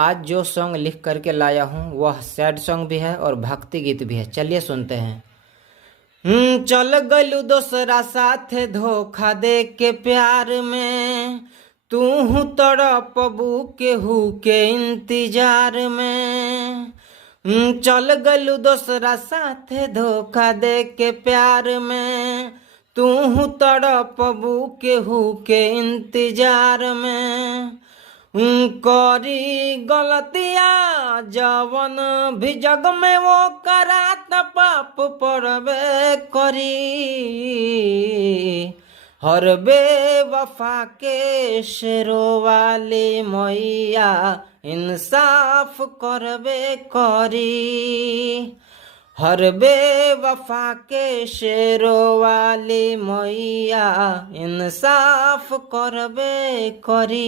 आज जो सॉन्ग लिख करके लाया हूँ वह सैड सॉन्ग भी है और भक्ति गीत भी है। चलिए सुनते हैं। चल गलू दोसरा साथे धोखा दे के प्यार में, तू तड़पबू केहू के इंतजार में। चल गलू दोसरा साथे धोखा दे के प्यार में, तू तड़पबू केहू के इंतजार में। करी गलतिया जवन भी जग में वो करा त पाप पड़बे करी। हर बेवफा के शेरो वाली मैया इंसाफ करबे करी। हर बेवफा के शेरो वाली मैया इंसाफ करबे करी।